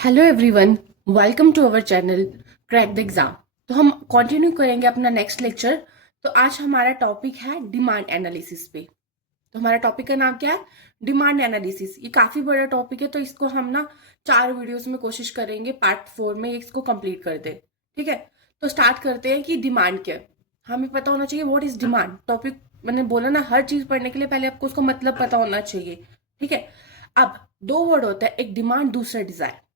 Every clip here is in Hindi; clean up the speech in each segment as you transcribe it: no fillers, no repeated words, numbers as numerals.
Hello everyone, welcome to our channel crack the exam. तो हम कंटिन्यू करेंगे अपना नेक्स्ट लेक्चर। तो आज हमारा टॉपिक है डिमांड एनालिसिस पे। तो हमारा टॉपिक का नाम क्या है? Demand analysis. ये काफी बड़ा टॉपिक है, तो इसको हम ना 4 वीडियोस में कोशिश करेंगे पार्ट 4 में इसको कंप्लीट कर दे। ठीक है, तो स्टार्ट करते हैं कि डिमांड क्या है। हमें पता होना चाहिए व्हाट इज डिमांड। टॉपिक मैंने बोला ना, हर चीज पढ़ने के लिए पहले आपको उसका मतलब पता होना चाहिए। ठीक है, अब 2 वर्ड होता है, एक डिमांड, दूसरा डिजायर।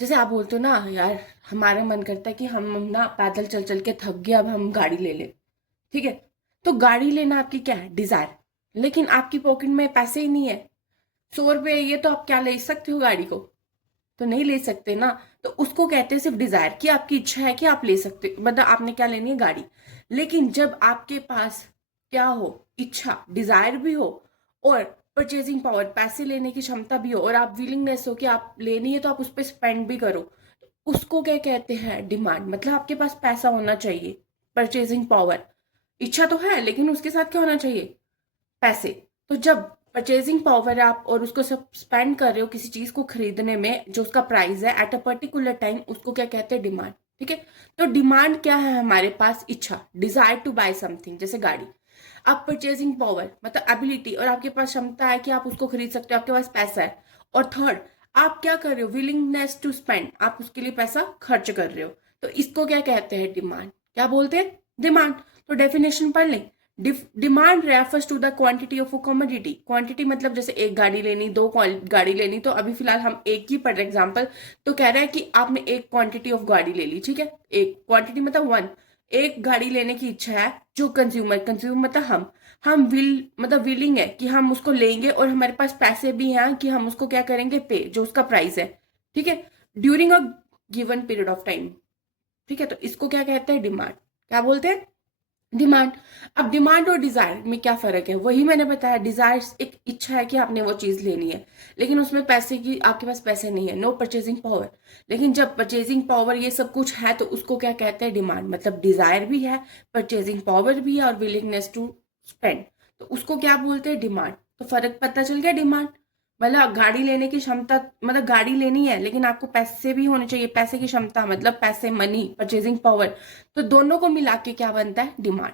जैसे आप बोलते हो ना, यार हमारा मन करता है कि हम ना पैदल चल चल के थक गए, अब हम गाड़ी ले ले। ठीक है, तो गाड़ी लेना आपकी क्या है? डिजायर। लेकिन आपकी पॉकेट में पैसे ही नहीं है। 100 रुपये, ये तो आप क्या ले सकते हो गाड़ी को? तो नहीं ले सकते ना। तो उसको कहते हैं सिर्फ डिजायर, कि आपकी इच्छा है कि आप ले सकते, मतलब आपने क्या लेनी है? गाड़ी। लेकिन जब आपके पास क्या हो? इच्छा, डिजायर भी हो, और परचेजिंग पावर, पैसे लेने की क्षमता भी हो, और आप विलिंगनेस हो कि आप लेनी है तो आप उस पर स्पेंड भी करो, तो उसको क्या कहते हैं? डिमांड। मतलब आपके पास पैसा होना चाहिए, परचेजिंग पावर। इच्छा तो है, लेकिन उसके साथ क्या होना चाहिए? पैसे। तो जब परचेजिंग पावर है आप और उसको सब स्पेंड कर रहे हो किसी चीज को खरीदने में, जो उसका प्राइस है एट अ पर्टिकुलर टाइम, उसको क्या कहते हैं? डिमांड। ठीक है, तो डिमांड क्या है हमारे पास? इच्छा, डिजायर टू बाय समथिंग, जैसे गाड़ी। अब परचेजिंग पावर मतलब एबिलिटी, और आपके पास क्षमता है कि आप उसको खरीद सकते हो, आपके पास पैसा है। और थर्ड, आप क्या कर रहे हो? विलिंगनेस टू स्पेंड, आप उसके लिए पैसा खर्च कर रहे हो। तो इसको क्या कहते हैं? डिमांड। क्या बोलते हैं? डिमांड। तो डेफिनेशन पढ़ लें। Demand refers to the quantity of a commodity. Quantity मतलब जैसे एक गाड़ी लेनी, दो गाड़ी लेनी, तो अभी फिलहाल हम एक ही पढ़ रहे एग्जाम्पल। तो कह रहा है कि आपने एक क्वांटिटी ऑफ गाड़ी ले ली। ठीक है, एक क्वांटिटी मतलब वन। एक गाड़ी लेने की इच्छा है, जो कंज्यूमर, कंज्यूमर मतलब हम विल मतलब विलिंग है कि हम उसको लेंगे, और हमारे पास पैसे भी हैं कि हम उसको क्या करेंगे? पे, जो उसका प्राइस है। ठीक है, during a given period of time. ठीक है, तो इसको क्या कहते हैं? डिमांड। क्या बोलते हैं? डिमांड। अब डिमांड और डिजायर में क्या फर्क है? वही मैंने बताया, डिजायर एक इच्छा है कि आपने वो चीज लेनी है, लेकिन उसमें पैसे की, आपके पास पैसे नहीं है, नो परचेजिंग पावर। लेकिन जब परचेजिंग पावर ये सब कुछ है, तो उसको क्या कहते हैं? डिमांड। मतलब डिजायर भी है, परचेजिंग पावर भी है, और विलिंगनेस टू स्पेंड, तो उसको क्या बोलते हैं? डिमांड। तो फर्क पता चल गया? डिमांड मतलब गाड़ी लेने की क्षमता, मतलब गाड़ी लेनी है लेकिन आपको पैसे भी होने चाहिए, पैसे की क्षमता मतलब पैसे, मनी, परचेजिंग पावर। तो दोनों को मिला के क्या बनता है? डिमांड।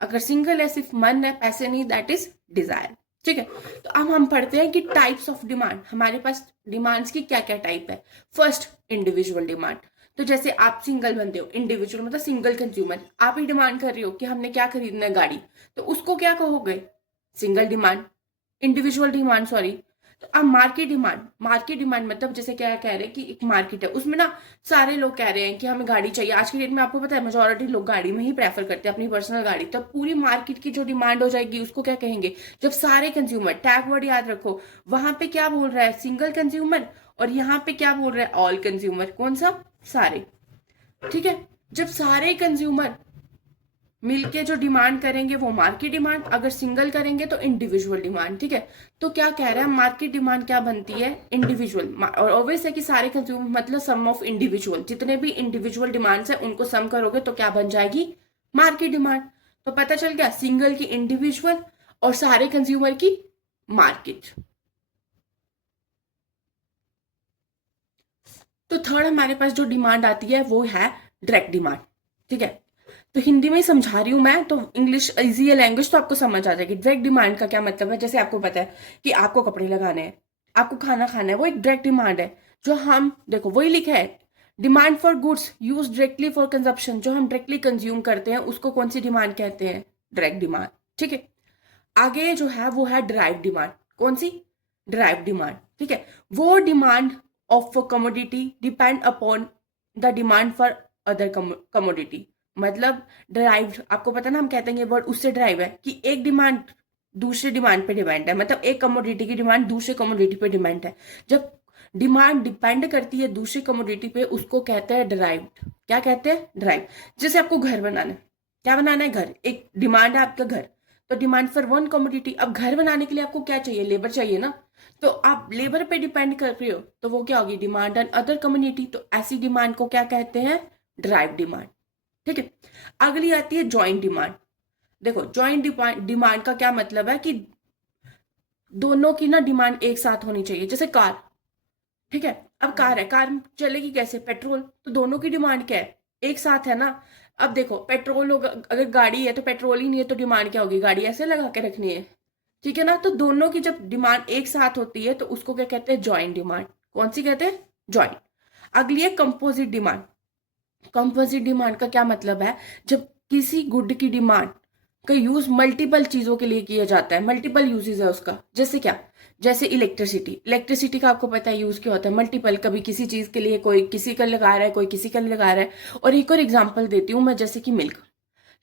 अगर सिंगल है, सिर्फ मन है, पैसे नहीं, दैट इज डिजायर। ठीक है, तो अब हम पढ़ते हैं कि टाइप्स ऑफ डिमांड। हमारे पास डिमांड्स की क्या क्या टाइप है। First, individual demand. तो जैसे आप सिंगल बनते हो, इंडिविजुअल मतलब सिंगल कंज्यूमर, आप ही डिमांड कर रहे हो कि हमने क्या खरीदना है? गाड़ी। तो उसको क्या कहोगे? Single demand, individual demand, sorry. तो अब मार्केट डिमांड। मार्केट डिमांड मतलब जैसे क्या कह रहे हैं कि एक मार्केट है, उसमें ना सारे लोग कह रहे हैं कि हमें गाड़ी चाहिए। आज की डेट में आपको पता है मेजोरिटी लोग गाड़ी में ही प्रेफर करते हैं, अपनी पर्सनल गाड़ी। तो पूरी मार्केट की जो डिमांड हो जाएगी, उसको क्या कहेंगे? जब सारे कंज्यूमर, टैग वर्ड याद रखो, वहां पे क्या बोल रहा है? Single consumer. और यहाँ पे क्या बोल रहा है? All consumer. कौन सा? सारे। ठीक है, जब सारे कंज्यूमर मिलके जो डिमांड करेंगे वो मार्केट डिमांड, अगर सिंगल करेंगे तो इंडिविजुअल डिमांड। ठीक है, तो क्या कह रहा है? मार्केट डिमांड क्या बनती है? इंडिविजुअल। और ऑब्वियस है कि सारे कंज्यूमर मतलब सम ऑफ इंडिविजुअल, जितने भी इंडिविजुअल डिमांड्स है उनको सम करोगे तो क्या बन जाएगी? Market demand. तो पता चल गया, सिंगल की इंडिविजुअल और सारे कंज्यूमर की मार्केट। तो थर्ड हमारे पास जो डिमांड आती है वो है डायरेक्ट डिमांड। ठीक है, तो हिंदी में ही समझा रही हूँ मैं, तो इंग्लिश इजी है लैंग्वेज, तो आपको समझ आ जाएगी। डायरेक्ट डिमांड का क्या मतलब है? जैसे आपको पता है कि आपको कपड़े लगाने हैं, आपको खाना खाना है, वो एक डायरेक्ट डिमांड है। जो हम देखो वही लिखा है, demand for goods use directly for consumption. जो हम डायरेक्टली कंज्यूम करते हैं उसको कौन सी डिमांड कहते हैं? Direct demand. ठीक है, आगे जो है वो है डिराइव डिमांड। कौन सी? Derive demand. ठीक है, वो demand of commodity depend upon the demand for other commodity. मतलब डिराइव्ड, आपको पता ना, हम कहते हैं ये वर्ड उससे डिराइव है कि एक डिमांड दूसरे डिमांड पे डिपेंड है, मतलब एक कमोडिटी की डिमांड दूसरे कमोडिटी पे डिपेंड है। जब डिमांड डिपेंड करती है दूसरी कमोडिटी पे, उसको कहते हैं डिराइव्ड। क्या कहते हैं? डिराइव। जैसे आपको घर बनाना है, क्या बनाना है? घर। एक डिमांड है आपका घर, तो डिमांड फॉर वन कमोडिटी। अब घर बनाने के लिए आपको क्या चाहिए? लेबर चाहिए ना। तो आप लेबर पे डिपेंड कर रहे हो, तो वो क्या होगी? Demand on other community. तो ऐसी डिमांड को क्या कहते हैं? Drive demand. ठीक है, अगली आती है जॉइंट डिमांड। देखो जॉइंट डिमांड का क्या मतलब है कि दोनों की ना डिमांड एक साथ होनी चाहिए। जैसे कार, ठीक है। अब कार है, कार चलेगी कैसे? पेट्रोल। तो दोनों की डिमांड क्या है? एक साथ है ना। अब देखो पेट्रोल होगा, अगर गाड़ी है तो पेट्रोल ही नहीं है तो डिमांड क्या होगी? गाड़ी ऐसे लगा के रखनी है, ठीक है ना। तो दोनों की जब डिमांड एक साथ होती है तो उसको क्या कहते हैं? Joint demand. कौन सी कहते हैं? जॉइंट। अगली है कंपोजिट डिमांड। कंपोजिट डिमांड का क्या मतलब है? जब किसी गुड की डिमांड का यूज मल्टीपल चीजों के लिए किया जाता है, मल्टीपल यूजेस है उसका। जैसे क्या? जैसे इलेक्ट्रिसिटी। इलेक्ट्रिसिटी का आपको पता है यूज क्या होता है? मल्टीपल, कभी किसी चीज के लिए कोई किसी का लगा रहा है, कोई किसी का लगा रहा है। और एक और एग्जांपल देती हूँ मैं, जैसे कि मिल्क।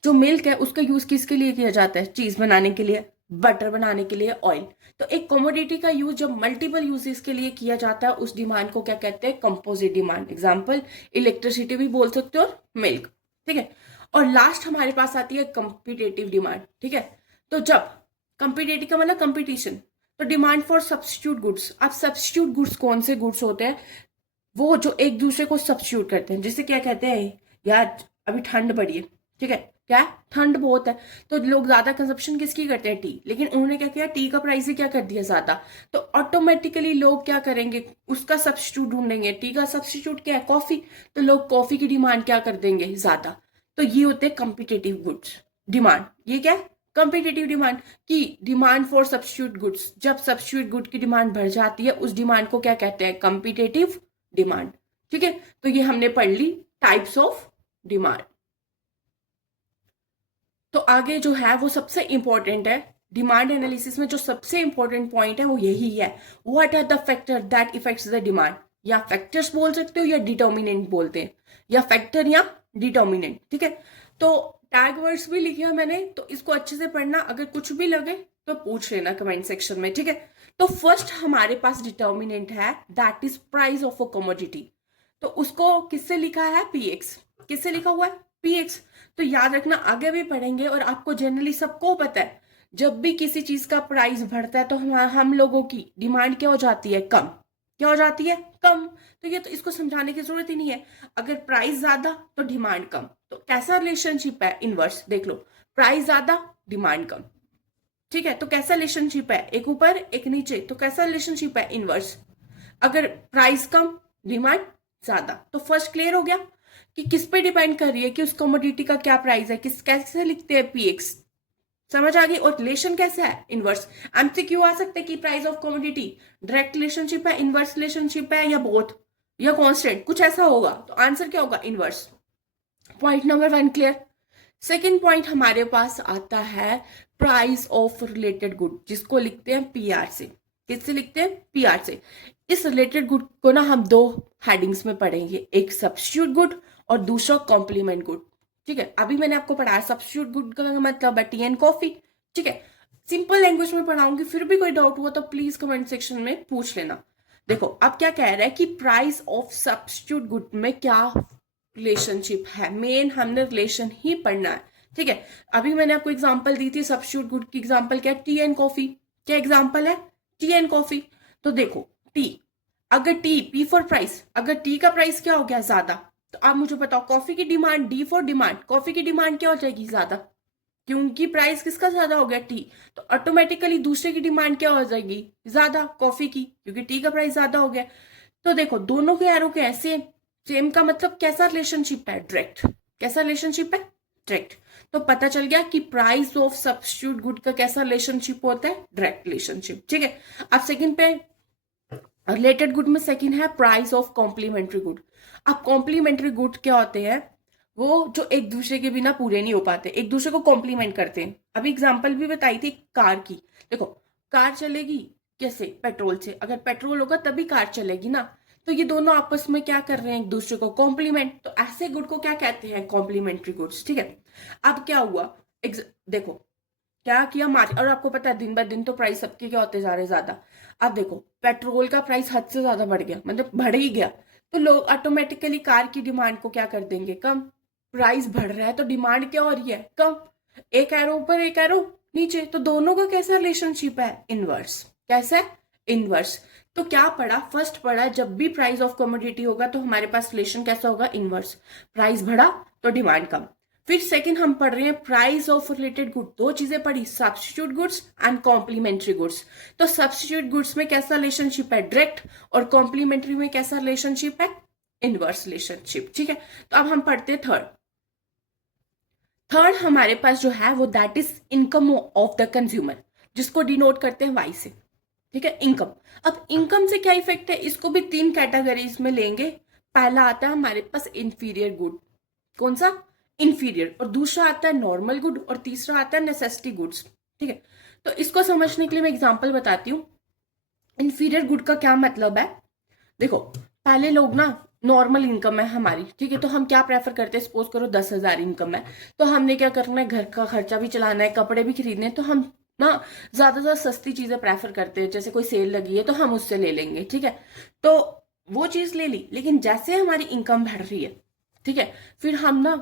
जो मिल्क है उसका यूज किसके लिए किया जाता है? चीज बनाने के लिए, बटर बनाने के लिए, ऑयल। तो एक कमोडिटी का यूज जब मल्टीपल यूजेस के लिए किया जाता है, उस डिमांड को क्या कहते हैं? Composite demand. एग्जांपल इलेक्ट्रिसिटी भी बोल सकते हो और मिल्क, ठीक है। और लास्ट हमारे पास आती है कम्पिटेटिव डिमांड, ठीक है। तो जब कम्पिटेटिव का मतलब कंपटीशन, तो डिमांड फॉर सब्स्टिट्यूट गुड्स। अब सब्स्टिट्यूट गुड्स कौन से गुड्स होते हैं? वो जो एक दूसरे को सब्स्टिट्यूट करते हैं। जैसे क्या कहते हैं, यार अभी ठंड पड़ी है, ठीक है, क्या है? ठंड बहुत है, तो लोग ज्यादा कंजप्शन किसकी करते हैं? टी। लेकिन उन्होंने क्या किया? टी का प्राइस ही क्या कर दिया? ज्यादा। तो ऑटोमेटिकली लोग क्या करेंगे? उसका सब्स्टिट्यूट ढूंढेंगे। टी का सब्स्टिट्यूट क्या है? कॉफी। तो लोग कॉफी की डिमांड क्या कर देंगे? ज्यादा। तो ये होते हैं कम्पिटेटिव गुड्स डिमांड। ये क्या है? कम्पिटेटिव डिमांड की डिमांड फॉर सब्स्टिट्यूट गुड्स। जब सब्स्टिट्यूट गुड की डिमांड बढ़ जाती है, उस डिमांड को क्या कहते हैं? कम्पिटेटिव डिमांड, ठीक है। तो ये हमने पढ़ ली टाइप्स ऑफ डिमांड। तो आगे जो है वो सबसे इंपॉर्टेंट है। डिमांड एनालिसिस में जो सबसे इंपॉर्टेंट पॉइंट है वो यही है, what are the factor that effects the demand. या फैक्टर्स बोल सकते हो या डिटर्मिनेंट बोलते हैं, या फैक्टर या डिटर्मिनेंट, ठीक है। तो टैग वर्ड्स भी लिखे हैं मैंने, तो इसको अच्छे से पढ़ना। अगर कुछ भी लगे तो पूछ लेना कमेंट सेक्शन में, ठीक है। तो फर्स्ट हमारे पास डिटर्मिनेंट है, that is price of a commodity. तो उसको किससे लिखा है? पीएक्स। किससे लिखा हुआ है? पीएक्स। तो याद रखना, आगे भी पढ़ेंगे और आपको जनरली सबको पता है, जब भी किसी चीज का प्राइस बढ़ता है तो हम लोगों की डिमांड क्या हो जाती है? कम। क्या हो जाती है? कम। तो ये तो इसको समझाने की जरूरत ही नहीं है। अगर प्राइस ज्यादा तो डिमांड कम। तो कैसा रिलेशनशिप है? इनवर्स। देख लो, प्राइस ज्यादा, डिमांड कम, ठीक है। तो कैसा रिलेशनशिप है? एक ऊपर एक नीचे। तो कैसा रिलेशनशिप है? इनवर्स। अगर प्राइस कम, डिमांड ज्यादा। तो फर्स्ट क्लियर हो गया कि किस पे डिपेंड कर रही है कि उस कमोडिटी का क्या प्राइस है, किस कैसे लिखते हैं? पीएक्स। समझ आ गई। और रिलेशन कैसा है? इनवर्स। एमसीक्यू आ सकते हैं कि price of commodity direct relationship है, इनवर्स रिलेशनशिप है, या बोथ, या कांस्टेंट, कुछ ऐसा होगा। तो आंसर क्या होगा? Inverse. Point number 1 clear. Second point हमारे पास आता है प्राइस ऑफ रिलेटेड गुड, जिसको लिखते हैं पीआर से। किससे लिखते हैं? पीआर से। इस रिलेटेड गुड को ना हम दो हेडिंग्स में पढ़ेंगे, एक सब्स्टिट्यूट गुड और दूसरा कॉम्प्लीमेंट गुड, ठीक है। अभी मैंने आपको पढ़ाया सब्स्टिट्यूट गुड का मतलब है टी एंड कॉफी, ठीक है। सिंपल लैंग्वेज में पढ़ाऊंगी, फिर भी कोई डाउट हुआ तो प्लीज कमेंट सेक्शन में पूछ लेना। देखो अब क्या कह रहा है कि प्राइस ऑफ सब्स्टिट्यूट गुड में क्या रिलेशनशिप है। मेन हमने रिलेशन ही पढ़ना है, ठीक है। अभी मैंने आपको एग्जांपल दी थी सब्स्टिट्यूट गुड की। एग्जांपल क्या? T and coffee. क्या एग्जांपल है? T and coffee. तो देखो टी, अगर टी, पी फॉर प्राइस, अगर टी का प्राइस क्या हो गया? ज्यादा। तो आप मुझे बताओ, कॉफी की demand, D for demand, coffee की डिमांड क्या हो जाएगी? ज्यादा। क्योंकि प्राइस किसका ज्यादा हो गया? टी। तो ऑटोमेटिकली दूसरे की डिमांड क्या हो जाएगी? ज्यादा, कॉफी की, क्योंकि टी का प्राइस ज्यादा हो गया। तो देखो दोनों के एरो के ऐसे सेम का मतलब कैसा रिलेशनशिप है? डायरेक्ट। कैसा रिलेशनशिप है? डायरेक्ट। तो पता चल गया कि प्राइस ऑफ सब्स्टिट्यूट गुड का कैसा रिलेशनशिप होता है? डायरेक्ट रिलेशनशिप, ठीक है। अब सेकंड पे रिलेटेड गुड में सेकंड है प्राइस ऑफ कॉम्प्लीमेंट्री गुड। अब कॉम्प्लीमेंट्री गुड क्या होते हैं? वो जो एक दूसरे के बिना पूरे नहीं हो पाते, एक दूसरे को कॉम्प्लीमेंट करते हैं। अभी एग्जांपल भी बताई थी कार की। देखो कार चलेगी कैसे? पेट्रोल से। अगर पेट्रोल होगा तभी कार चलेगी ना। तो ये दोनों आपस में क्या कर रहे हैं? एक दूसरे को कॉम्प्लीमेंट। तो ऐसे गुड को क्या कहते हैं? कॉम्प्लीमेंट्री गुड्स, ठीक है। अब क्या हुआ? देखो क्या किया मार्केट, और आपको पता है दिन ब दिन तो प्राइस सबके क्या होते जा रहे हैं? ज्यादा। अब देखो पेट्रोल का प्राइस हद से ज्यादा बढ़ गया, मतलब बढ़ ही गया। तो लोग ऑटोमेटिकली कार की डिमांड को क्या कर देंगे? कम। प्राइस बढ़ रहा है तो डिमांड क्या हो रही है? कम। एक एरो ऊपर एक एरो नीचे। तो दोनों का कैसा रिलेशनशिप है? इनवर्स। कैसा है? इनवर्स। तो क्या पढ़ा? फर्स्ट पढ़ा, जब भी प्राइस ऑफ कमोडिटी होगा तो हमारे पास रिलेशन कैसा होगा? इनवर्स। प्राइस बढ़ा तो डिमांड कम, फिर सेकंड हम पढ़ रहे हैं प्राइस ऑफ रिलेटेड गुड, दो चीजें पढ़ी, substitute goods and complementary goods. तो सब्स्टिट्यूट गुड्स में कैसा रिलेशनशिप है, डायरेक्ट, और कॉम्प्लीमेंट्री में कैसा रिलेशनशिप है, इनवर्स रिलेशनशिप। ठीक है, तो अब हम पढ़ते हैं थर्ड। थर्ड हमारे पास जो है वो that is income of the consumer, जिसको डिनोट करते हैं वाई से। ठीक है, इनकम। अब इनकम से क्या इफेक्ट है, इसको भी तीन कैटेगरीज में लेंगे। पहला आता है हमारे पास इंफीरियर गुड, कौन सा, इंफीरियर, और दूसरा आता है नॉर्मल गुड, और तीसरा आता है नेसेसिटी गुड्स। ठीक है, तो इसको समझने के लिए मैं एग्जांपल बताती हूँ। इंफीरियर गुड का क्या मतलब है, देखो पहले लोग ना, नॉर्मल इनकम है हमारी, ठीक है, तो हम क्या प्रेफर करते हैं, सपोज करो 10,000 इनकम है, तो हमने क्या करना है, घर का खर्चा भी चलाना है, कपड़े भी खरीदने हैं, तो हम ना ज्यादा सस्ती चीजें प्रेफर करते हैं, जैसे कोई सेल लगी है तो हम उससे ले लेंगे। ठीक है, तो वो चीज ले ली, लेकिन जैसे हमारी इनकम बढ़ रही है, ठीक है, फिर हम ना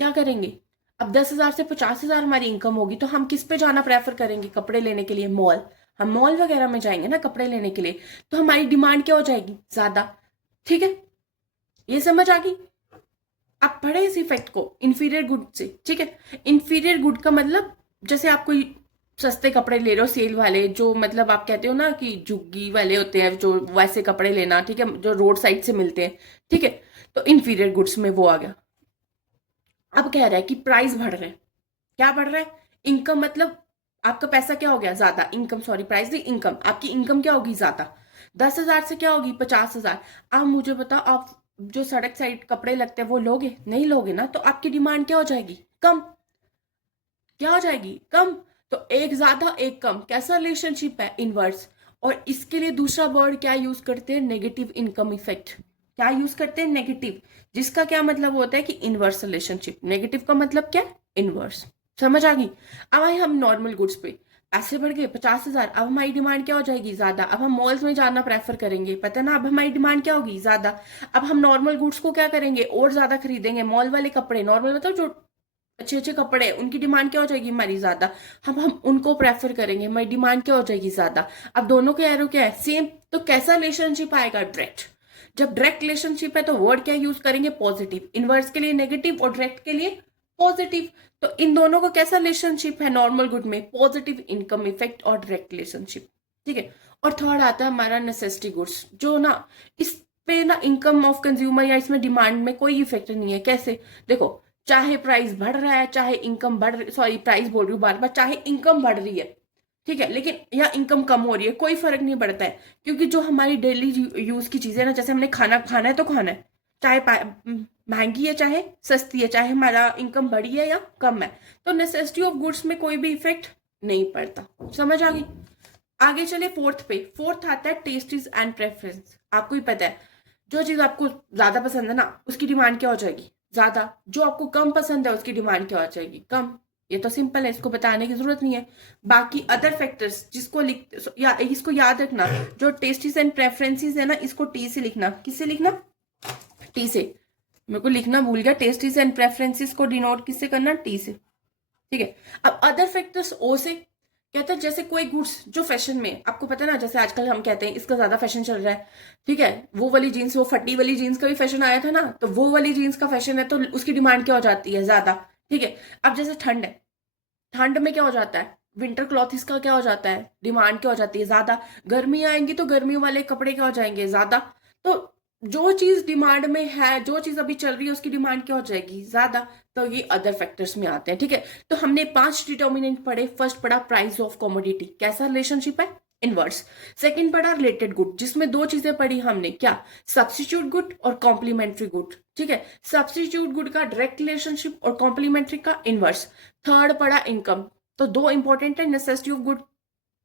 क्या करेंगे, अब 10,000 से 50,000 हमारी इनकम होगी, तो हम किस पे जाना प्रेफर करेंगे, कपड़े लेने के लिए, मॉल, हम मॉल वगैरह में जाएंगे ना कपड़े लेने के लिए, तो हमारी डिमांड क्या हो जाएगी, ज्यादा। ठीक है, ये समझ आ गई। आप पढ़े इस इफेक्ट को इंफीरियर गुड से। ठीक है, इंफीरियर गुड का मतलब, जैसे आप कोई सस्ते कपड़े ले रहे हो, सेल वाले, जो मतलब आप कहते हो ना कि झुग्गी वाले होते हैं, जो वैसे कपड़े लेना, ठीक है, जो रोड साइड से मिलते हैं। ठीक है, तो इंफीरियर गुड्स में वो आ गया। अब कह रहा है कि प्राइस बढ़ रहे हैं, क्या बढ़ रहा है, इनकम, मतलब आपका पैसा क्या हो गया ज्यादा, इनकम, सॉरी प्राइस नहीं, इनकम, आपकी इनकम क्या होगी ज्यादा, 10,000 से क्या होगी 50,000। आप मुझे बताओ, आप जो सड़क साइड कपड़े लगते हैं वो लोगे, नहीं लोगे ना, तो आपकी डिमांड क्या हो जाएगी, कम, क्या हो जाएगी, कम। तो एक ज्यादा एक कम, कैसा रिलेशनशिप है, इनवर्स। और इसके लिए दूसरा वर्ड क्या यूज करते हैं, नेगेटिव इनकम इफेक्ट, क्या यूज करते हैं, नेगेटिव, जिसका क्या मतलब होता है कि इनवर्स रिलेशनशिप, नेगेटिव का मतलब क्या, इनवर्स। समझ आ गई। अब आए हम नॉर्मल गुड्स पे, पैसे बढ़ गए 50,000, अब हमारी डिमांड क्या हो जाएगी, ज्यादा, अब हम मॉल्स में जाना प्रेफर करेंगे, पता ना, अब हमारी डिमांड क्या होगी, ज्यादा। अब हम नॉर्मल गुड्स को क्या करेंगे, और ज्यादा खरीदेंगे, मॉल वाले कपड़े, नॉर्मल मतलब जो अच्छे अच्छे कपड़े हैं, उनकी डिमांड क्या हो जाएगी हमारी ज्यादा, हम उनको प्रेफर करेंगे, हमारी डिमांड क्या हो जाएगी ज्यादा। अब दोनों के एरो क्या है, सेम, तो कैसा रिलेशनशिप आएगा, डायरेक्ट। जब डायरेक्ट रिलेशनशिप है तो वर्ड क्या यूज करेंगे, पॉजिटिव, इनवर्स के लिए नेगेटिव और डायरेक्ट के लिए पॉजिटिव। तो इन दोनों का कैसा रिलेशनशिप है, नॉर्मल गुड में पॉजिटिव इनकम इफेक्ट और डायरेक्ट रिलेशनशिप। ठीक है, और थर्ड आता है हमारा नेसेसिटी गुड्स, जो ना इस पे ना इनकम ऑफ कंज्यूमर या इसमें डिमांड में कोई इफेक्ट नहीं है। कैसे, देखो, चाहे प्राइस बढ़ रहा है, चाहे इनकम बढ़, सॉरी प्राइस बोल रही हूँ बार बार, चाहे इनकम बढ़ रही है, ठीक है, लेकिन या इनकम कम हो रही है, कोई फर्क नहीं पड़ता है, क्योंकि जो हमारी डेली यूज की चीजें ना, जैसे हमने खाना खाना है तो खाना है, चाहे महंगी है चाहे सस्ती है, चाहे हमारा इनकम बढ़ी है या कम है, तो नेसेसिटी ऑफ गुड्स में कोई भी इफेक्ट नहीं पड़ता। समझ आ गई। आगे चले फोर्थ पे, फोर्थ आता है टेस्टीज एंड प्रेफरेंस। आपको ही पता है, जो चीज आपको ज्यादा पसंद है ना, उसकी डिमांड क्या हो जाएगी, ज्यादा, जो आपको कम पसंद है उसकी डिमांड क्या हो जाएगी, कम। ये तो सिंपल है, इसको बताने की जरूरत नहीं है। बाकी अदर फैक्टर्स, जिसको लिख या इसको याद रखना, जो टेस्टीज एंड प्रेफरेंसेस है ना, इसको टी से लिखना, किससे लिखना, टी से, मेरे को लिखना भूल गया, टेस्टीज एंड प्रेफरेंसेस को डिनोट किससे करना, टी से। ठीक है, अब अदर फैक्टर्स ओ से, कहते हैं जैसे कोई गुड्स जो फैशन में, आपको पता है ना, जैसे आजकल हम कहते हैं इसका ज्यादा फैशन चल रहा है, ठीक है, वो वाली जीन्स, वो फटी वाली जीन्स का भी फैशन आया था ना, तो वो वाली जीन्स का फैशन है, तो उसकी डिमांड क्या हो जाती है, ज्यादा। ठीक है, अब जैसे ठंड है, ठंड में क्या हो जाता है, विंटर क्लॉथ, इसका क्या हो जाता है, डिमांड क्या हो जाती है, ज्यादा। गर्मी आएंगी तो गर्मी वाले कपड़े क्या हो जाएंगे, ज्यादा। तो जो चीज डिमांड में है, जो चीज अभी चल रही है, उसकी डिमांड क्या हो जाएगी, ज्यादा। तो ये अदर फैक्टर्स में आते हैं। ठीक है, तो हमने 5 डिटर्मिनेंट पढ़े। फर्स्ट पढ़ा प्राइस ऑफ कमोडिटी, कैसा रिलेशनशिप है, इनवर्स। सेकंड पढ़ा रिलेटेड गुड, जिसमें दो चीजें पढ़ी हमने, क्या, सब्स्टिट्यूट गुड और कॉम्प्लीमेंट्री गुड। ठीक है, सब्स्टिट्यूट गुड का डायरेक्ट रिलेशनशिप और कॉम्प्लीमेंट्री का इनवर्स। थर्ड पढ़ा इनकम, तो दो इंपॉर्टेंट है, नेसेसिटी ऑफ गुड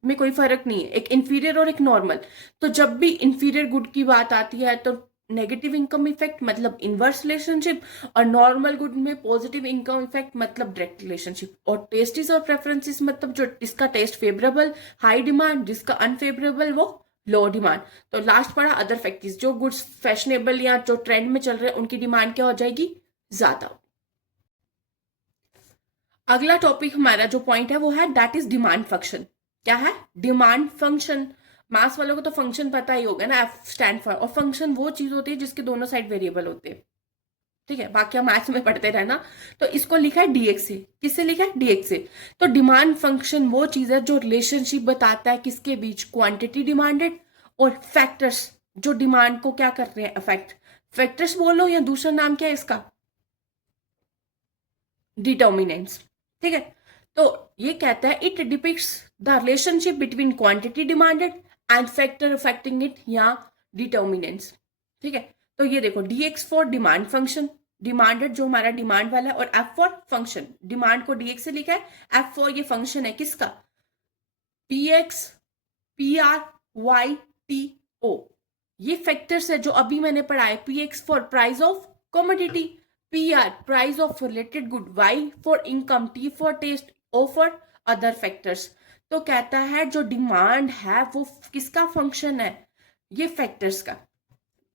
में कोई फर्क नहीं है, एक इंफीरियर और एक नॉर्मल। तो जब भी इंफीरियर गुड की बात आती है तो नेगेटिव इनकम इफेक्ट मतलब इनवर्स रिलेशनशिप, और नॉर्मल गुड में पॉजिटिव इनकम इफेक्ट मतलब डायरेक्ट रिलेशनशिप। और टेस्टीज और प्रेफरेंसेस मतलब जो जिसका टेस्ट फेवरेबल हाई डिमांड, जिसका अनफेवरेबल वो लो डिमांड। तो लास्ट पढ़ा अदर फैक्टर्स, जो गुड्स फैशनेबल या जो ट्रेंड में चल रहे हैं उनकी डिमांड क्या हो जाएगी, ज्यादा। अगला टॉपिक हमारा जो पॉइंट है वो है दैट इज डिमांड फंक्शन। क्या है, डिमांड फंक्शन। मैथ्स वालों को तो फंक्शन पता ही होगा ना, एफ स्टैंड फॉर, और फंक्शन वो चीज होती है जिसके दोनों साइड वेरिएबल होते हैं। ठीक है, बाकी हम मैथ्स में पढ़ते रहना। तो इसको लिखा है डीएक्स से। किससे लिखा है? डीएक्स से। तो डिमांड फंक्शन वो चीज है जो रिलेशनशिप बताता है किसके बीच? क्वांटिटी डिमांडेड और फैक्टर्स जो डिमांड को क्या कर रहे हैं, अफेक्ट। फैक्टर्स बोलो या दूसरा नाम क्या है इसका? डिटर्मिनेंट्स। ठीक है, तो ये कहता है it depicts the relationship between quantity demanded and factor affecting it या डिटर्मिनेंट्स। ठीक है, तो ये देखो D X for demand function, demanded जो हमारा डिमांड वाला है, और एफ फॉर फंक्शन, डिमांड को डीएक्स से लिखा है, एफ फॉर ये फंक्शन है किसका? P X P R Y T O. ये फैक्टर्स है जो अभी मैंने पढ़ा है। P X for price of commodity, P R price of related good, Y for income, T for taste, O for other factors. तो कहता है जो डिमांड है वो किसका फंक्शन है? ये फैक्टर्स का,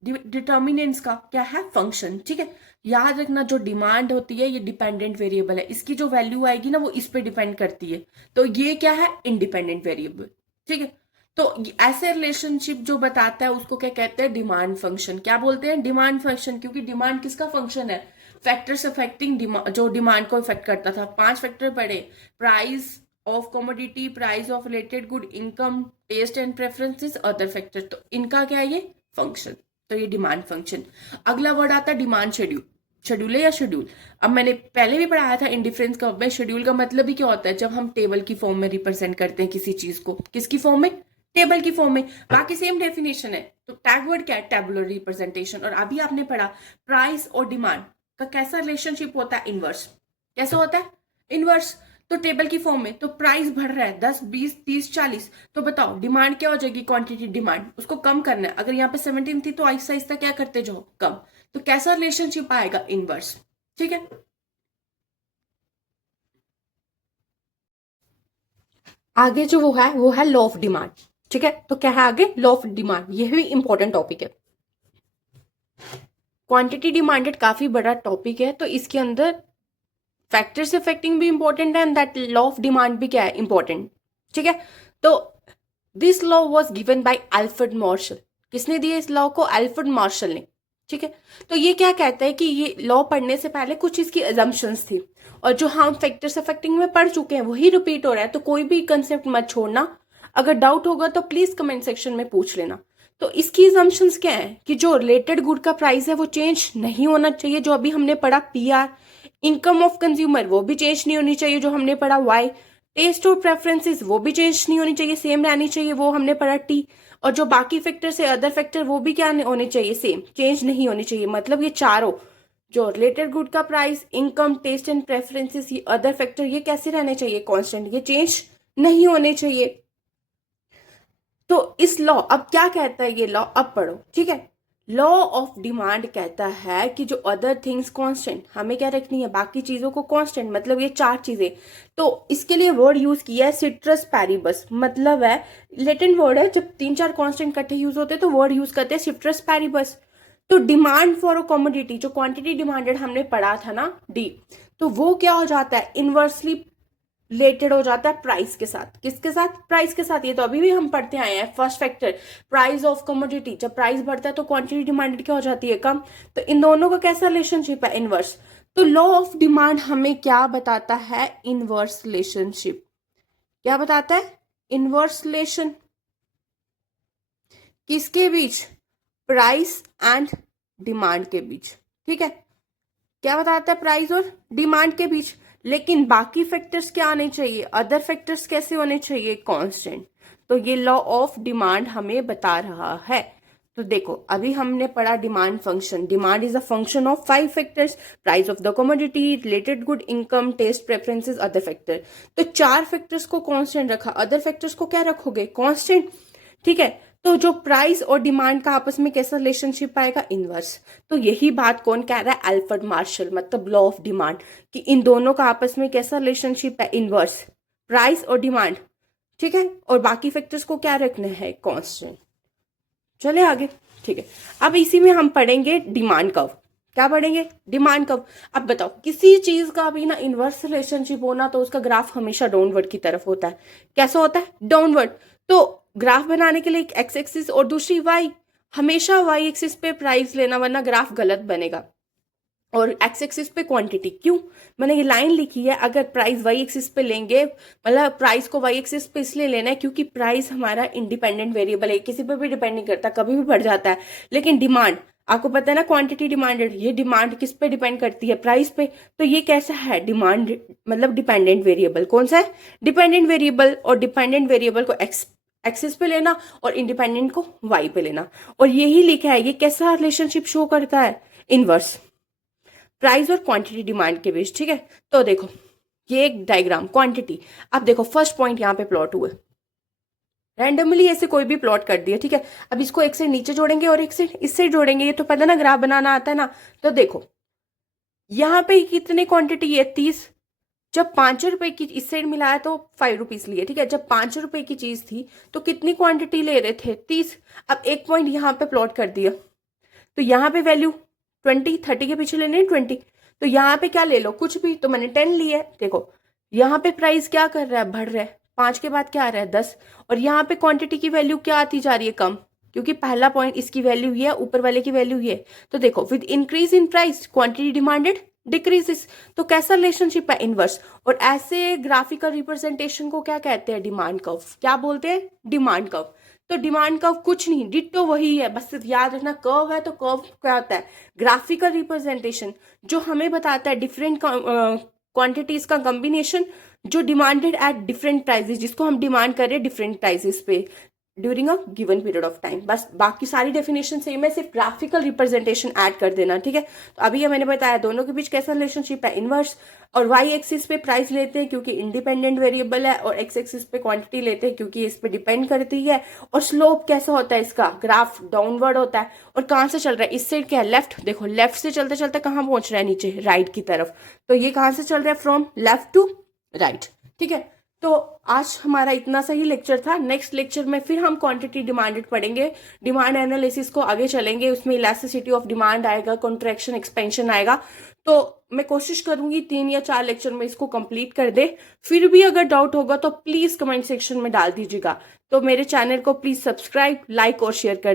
डिटर्मिनेंट्स का क्या है? फंक्शन। ठीक है, याद रखना जो डिमांड होती है ये डिपेंडेंट वेरिएबल है, इसकी जो वैल्यू आएगी ना वो इस पे डिपेंड करती है। तो ये क्या है? Independent variable. ठीक है, तो ऐसे रिलेशनशिप जो बताता है उसको क्या कहते हैं? Demand function. क्या बोलते हैं? डिमांड फंक्शन, क्योंकि डिमांड किसका फंक्शन है? फैक्टर्स अफेक्टिंग जो डिमांड को इफेक्ट करता था। 5 फैक्टर पढ़े, price of commodity, price of related good, income, taste and preferences, other factor. तो इनका क्या है? ये फंक्शन। तो ये डिमांड फंक्शन। अगला वर्ड आता है डिमांड शेड्यूल। शेड्यूल है या शेड्यूल? अब मैंने पहले भी पढ़ाया था इंडिफरेंस का में, शेड्यूल का मतलब ही क्या होता है? जब हम टेबल की फॉर्म में रिप्रेजेंट करते हैं किसी चीज को। किसकी फॉर्म में? टेबल की फॉर्म में। बाकी सेम डेफिनेशन है। तो टैग वर्ड क्या है? Tabular representation. और अभी आपने पढ़ा प्राइस और डिमांड का कैसा रिलेशनशिप होता है? इनवर्स। कैसा होता है? इनवर्स। तो टेबल की फॉर्म में तो प्राइस बढ़ रहा है 10 20 30 40, तो बताओ डिमांड क्या हो जाएगी? क्वांटिटी डिमांड, उसको कम करना है। अगर यहाँ पे 17 थी तो आहिस्ता आहिस्ता क्या करते जाओ? कम। तो कैसा रिलेशनशिप आएगा? इनवर्स। ठीक है, आगे जो वो है लॉ ऑफ डिमांड। ठीक है, तो क्या है आगे? Law of demand. ये भी इंपॉर्टेंट टॉपिक है। क्वांटिटी डिमांडेड काफी बड़ा टॉपिक है, तो इसके अंदर फैक्टर्स अफेक्टिंग भी इंपॉर्टेंट है and that law of demand भी क्या है? इंपॉर्टेंट। ठीक है, तो this law was given by Alfred Marshall. किसने दिया इस लॉ को? अल्फ्रेड मार्शल ने। ठीक है, तो ये क्या कहता है कि ये लॉ पढ़ने से पहले कुछ इसकी अजम्पशंस थी, और जो हम फैक्टर्स अफेक्टिंग में पढ़ चुके हैं वही रिपीट हो रहा है। तो कोई भी कंसेप्ट मत छोड़ना। अगर डाउट होगा तो प्लीज कमेंट सेक्शन में पूछ लेना। तो इसकी अजम्पशंस क्या है? कि जो रिलेटेड गुड का प्राइस है वो चेंज नहीं होना चाहिए, जो अभी हमने पढ़ा पीआर। इनकम ऑफ कंज्यूमर वो भी चेंज नहीं होनी चाहिए, जो हमने पढ़ा वाई। टेस्ट और प्रेफरेंसेस वो भी चेंज नहीं होनी चाहिए, सेम रहनी चाहिए, वो हमने पढ़ा टी। और जो बाकी फैक्टर्स है अदर फैक्टर वो भी क्या होने चाहिए? सेम, चेंज नहीं होनी चाहिए। मतलब ये चारों जो रिलेटेड गुड का price, income, taste and preferences, ये अदर फैक्टर ये कैसे रहने चाहिए? कांस्टेंट, ये चेंज नहीं होने चाहिए। तो इस लॉ, अब क्या कहता है ये लॉ? अब पढ़ो। ठीक है, लॉ ऑफ डिमांड कहता है कि जो अदर थिंग्स कांस्टेंट, हमें क्या रखनी है? बाकी चीजों को कांस्टेंट, मतलब ये 4 चीजें। तो इसके लिए वर्ड यूज किया है सिट्रस पैरिबस, मतलब है लेटेंट वर्ड है। जब 3 4 कांस्टेंट इकट्ठे यूज होते हैं तो वर्ड यूज करते हैं सिट्रस पैरिबस। तो डिमांड फॉर अ कमोडिटी, जो क्वांटिटी डिमांडेड हमने पढ़ा था ना, डी, तो वो क्या हो जाता है? इनवर्सली रिलेटेड हो जाता है प्राइस के साथ। किसके साथ? प्राइस के साथ। ये तो अभी भी हम पढ़ते आए हैं। First factor price of commodity, जब प्राइस बढ़ता है तो क्वांटिटी डिमांडेड क्या हो जाती है? कम। तो इन दोनों का कैसा रिलेशनशिप है? इनवर्स। तो लॉ ऑफ डिमांड हमें क्या बताता है? Inverse relationship. क्या बताता है? Inverse relation. किसके बीच? प्राइस एंड डिमांड के बीच। ठीक है, क्या बताता है? प्राइस और डिमांड के बीच। लेकिन बाकी फैक्टर्स क्या आने चाहिए? अदर फैक्टर्स कैसे होने चाहिए? कांस्टेंट। तो ये लॉ ऑफ डिमांड हमें बता रहा है। तो देखो अभी हमने पढ़ा demand function. Demand is a function of 5 factors, price of the commodity, related good, income, taste, preferences, other factor. तो 4 फैक्टर्स को कांस्टेंट रखा, अदर फैक्टर्स को क्या रखोगे? कांस्टेंट। ठीक है, तो जो प्राइस और डिमांड का आपस में कैसा रिलेशनशिप आएगा? इनवर्स। तो यही बात कौन कह रहा है? अल्फ्रेड मार्शल, मतलब लॉ ऑफ डिमांड, कि इन दोनों का आपस में कैसा रिलेशनशिप है? इनवर्स। प्राइस और डिमांड। ठीक है, और बाकी फैक्टर्स को क्या रखना है? कांस्टेंट। चले आगे। ठीक है, अब इसी में हम पढ़ेंगे डिमांड कर्व। क्या पढ़ेंगे? Demand curve. अब बताओ किसी चीज का भी ना इनवर्स रिलेशनशिप होना तो उसका ग्राफ हमेशा डाउनवर्ड की तरफ होता है। कैसा होता है? डाउनवर्ड। तो ग्राफ बनाने के लिए एक एक्स एक्सिस और दूसरी वाई, हमेशा वाई एक्सिस पे प्राइस लेना, वरना ग्राफ गलत बनेगा। और एक्स एक्सिस पे क्वांटिटी। क्यों मैंने ये लाइन लिखी है, अगर प्राइस वाई एक्सिस पे लेंगे, मतलब प्राइस को वाई एक्सिस पे इसलिए लेना है क्योंकि प्राइस हमारा इंडिपेंडेंट वेरिएबल है, किसी पे भी डिपेंड नहीं करता, कभी भी बढ़ जाता है। लेकिन डिमांड, आपको पता है ना, क्वांटिटी डिमांडेड, ये डिमांड किस पे डिपेंड करती है, प्राइस पे। तो ये कैसा है, डिमांड मतलब डिपेंडेंट वेरिएबल। कौन सा है, डिपेंडेंट वेरिएबल। और डिपेंडेंट वेरिएबल को एक्सिस पे लेना और इंडिपेंडेंट को वाई पे लेना। और यही लिखा है, ये कैसा रिलेशनशिप शो करता है, इनवर्स, प्राइस और क्वांटिटी डिमांड के बीच। ठीक है, तो देखो ये एक डायग्राम क्वांटिटी, अब देखो फर्स्ट पॉइंट यहाँ पे प्लॉट हुए, रैंडमली ऐसे कोई भी प्लॉट कर दिया। ठीक है, अब इसको एक से नीचे जोड़ेंगे और एक से इस से जोड़ेंगे, ये तो पता ना, ग्राफ बनाना आता है ना। तो देखो यहाँ पे कितने क्वांटिटी है, 30। जब 5 रुपए की इस साइड मिलाया तो 5 रुपीज लिए। ठीक है, जब 5 रुपए की चीज थी तो कितनी क्वांटिटी ले रहे थे, 30। अब एक पॉइंट यहाँ पे प्लॉट कर दिया, तो यहाँ पे वैल्यू 20, 30 के पीछे लेने 20, तो यहाँ पे क्या ले लो, कुछ भी, तो मैंने 10 लिया है। देखो यहाँ पे प्राइस क्या कर रहा है, बढ़ रहा है, 5 के बाद क्या आ रहा है, 10। और यहाँ पे क्वांटिटी की वैल्यू क्या आती जा रही है, कम, क्योंकि पहला पॉइंट इसकी वैल्यू ये है, ऊपर वाले की वैल्यू ये। तो देखो with increase in price quantity demanded decreases. तो कैसा रिलेशनशिप है, इनवर्स। और ऐसे ग्राफिकल रिप्रेजेंटेशन को क्या कहते हैं, डिमांड कर्व। क्या बोलते हैं, डिमांड कर्व। तो डिमांड कर्व कुछ नहीं, डिट्टो वही है, बस सिर्फ याद रखना कर्व है। तो कर्व क्या होता है, ग्राफिकल रिप्रेजेंटेशन जो हमें बताता है डिफरेंट क्वांटिटीज का कॉम्बिनेशन जो डिमांडेड एट डिफरेंट प्राइसेस, जिसको हम डिमांड कर रहे हैं डिफरेंट प्राइसेस पे during a given period of time. बस बाकी सारी डेफिनेशन सेम है, सिर्फ ग्राफिकल रिप्रेजेंटेशन ऐड कर देना। ठीक है, तो अभी ये मैंने बताया दोनों के बीच कैसा रिलेशनशिप है, इनवर्स। और वाई एक्सिस पे प्राइस लेते हैं क्योंकि इंडिपेंडेंट वेरिएबल है, और एक्स एक्सिस पे क्वांटिटी लेते हैं क्योंकि इस पे डिपेंड करती है। और स्लोप कैसा होता है इसका, ग्राफ डाउनवर्ड होता है। और कहाँ से चल रहा है, इस साइड क्या है, लेफ्ट। देखो लेफ्ट से चलते चलते कहाँ पहुंच रहा है, नीचे राइट की तरफ। तो ये कहाँ से चल रहा है, फ्रॉम लेफ्ट टू राइट। ठीक है, तो आज हमारा इतना सा ही लेक्चर था। नेक्स्ट लेक्चर में फिर हम क्वांटिटी डिमांडेड पढ़ेंगे, डिमांड एनालिसिस को आगे चलेंगे, उसमें इलास्टिसिटी ऑफ डिमांड आएगा, कॉन्ट्रैक्शन एक्सपेंशन आएगा। तो मैं कोशिश करूंगी 3 या 4 लेक्चर में इसको कंप्लीट कर दे। फिर भी अगर डाउट होगा तो प्लीज कमेंट सेक्शन में डाल दीजिएगा। तो मेरे चैनल को प्लीज सब्सक्राइब, लाइक और शेयर कर